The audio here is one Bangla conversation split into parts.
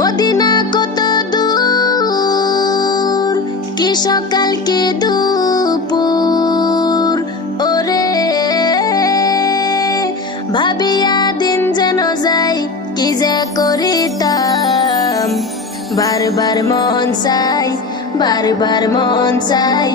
মদিনা কত দূর? কি সকাল, কি দুপুর? ওরে ভাবিয়া দিন যেন যাই কি যে করিতাম? বারবার মন চাই বারবার মন চাই,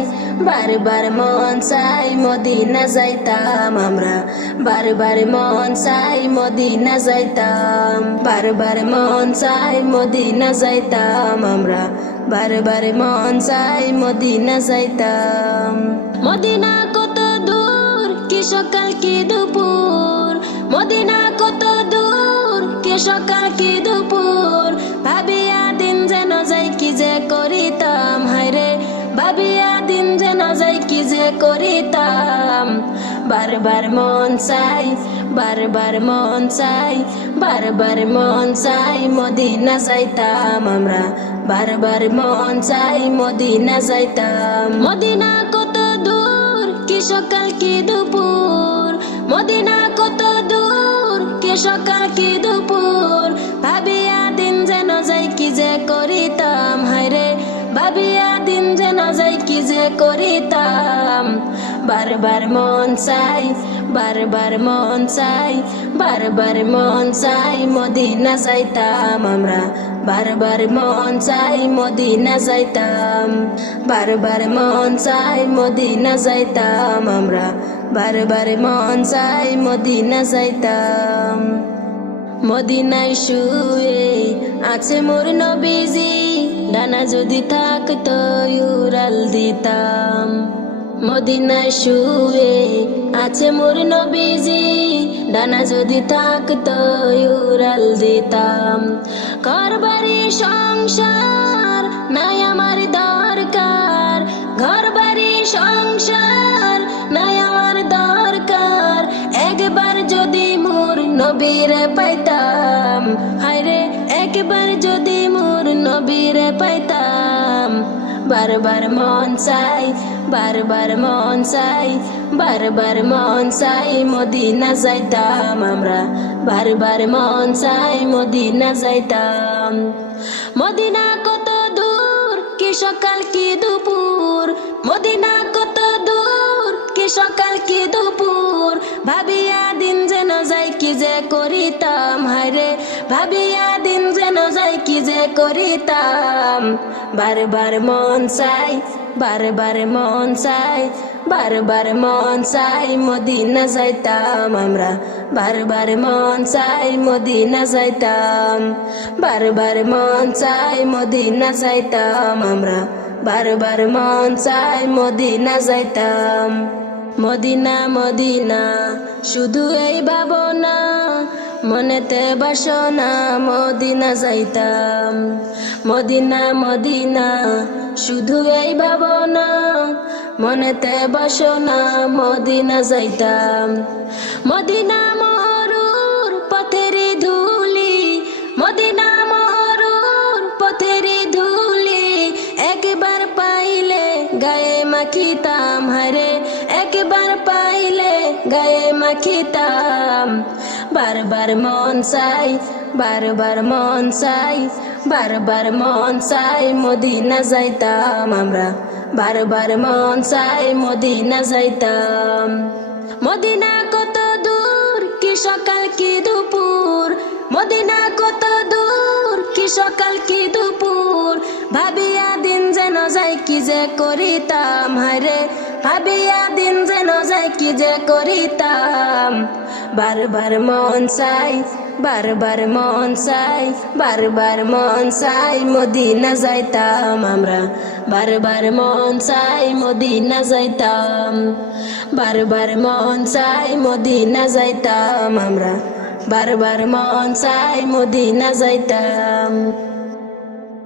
বারবার মন চাই মদিনা যাইতাম আমরা। বারবার মন চাই মদিনা যাইতাম, বারবার মন চাই মদিনা যাইতাম আমরা। বারবার মন চাই মদিনা যাইতাম। মদিনা কত দূর, কি সকাল, কি দুপুর? মদিনা কত দূর কি যে করিতাম? বারবার মন চাই, বারবার মন চাই, বারবার মন চাই মদিনা যাইতাম আমরা। বারবার মন চাই মদিনা যাইতাম। মদিনা কত দূর, কি সকাল, কি দুপুর? মদিনা কত দূর, কি সকাল, কি দুপুর? ভাবিয়া দিন যেন যাই, কি যে করিতাম? হায়রে, ভাবিয়া দিন যেন যাই, কি যে করিতাম? বারবার মন চাই, বারবার মন চাই, বারবার মন চাই, মদিনা যাইতাম আমরা। বারবার মন চাই, মদিনা যাইতাম। বারবার মন চাই, মদিনা যাইতাম আমরা। বারবার মন চাই, মদিনা যাইতাম। মদিনায় শুয়ে আছে মোর নবীজি, ডানা যদি থাকতো উড়াল দিতাম। মদিনায় শুয়ে আছে মোর নবীজি, ডানা যদি থাকতো উড়াল দিতাম। ঘর বাড়ি সংসার নাই আমার দরকার ঘর বাড়ি সংসার নাই আমার দরকার। একবার যদি মোর নবীরে পাইতাম, হায়রে, একবার যদি মোর নবীরে পাইতাম। বারবার মন চাই বারবার মন চাই বারবার মন চাই মদিনা যাইতাম আমরা বারবার মন চাই মদিনা যাইতাম মদিনা কত দূর, কি সকাল, কি দুপুর? মদিনা কত দূর, কি সকাল, কি দুপুর? ভাবিয়া দিন যেন যাই কি যে করিতাম হায়রে ভাবিয়া দিন যেন যাই কি যে করিতাম। বারবার মন চাই, বারবার মন চাই, বারবার মন চাই মদিনা যাইতাম আমরা। বারবার মন চাই মদিনা যাইতাম। বারবার মন চাই মদিনা যাইতাম আমরা। বারবার মন চাই মদিনা যাইতাম। মদিনা মদিনা, শুধু এই ভাবনা মনেতে বাসনা, মদিনা যাইতাম। মদিনা মদিনা, শুধু এই ভাবনা। মনেতে বাসনা, মদিনা যাইতাম। মদিনা মরুর পথেরি ধুলি, মদিনা মরুর পথেরি ধুলি, একবার পাইলে গায়ে মাখিতাম হরে একবার পাইলে গায়ে মাখিতাম। বারবার মন চাই, বারবার মন চাই, বারবার মন চাই মদিনা যাইতাম আমরা। বারবার মন চাই মদিনা যাইতাম। মদিনা কত দূর, কি সকাল, কি দুপুর? মদিনা কত দূর, কি সকাল, কি দুপুর? ভাবিয়া দিন যেন যাই কি যে করিতাম, হায়রে। ভাবিয়া দিন যেন যাই কি যে করিতাম। বারবার মন চাই, বারবার মন চাই, বারবার মন চাই মদিনা যাইতাম আমরা। বারবার মন চাই মদিনা যাইতাম, বারবার মন চাই মদিনা যাইতাম আমরা। বারবার মন চাই মদিনা যাইতাম।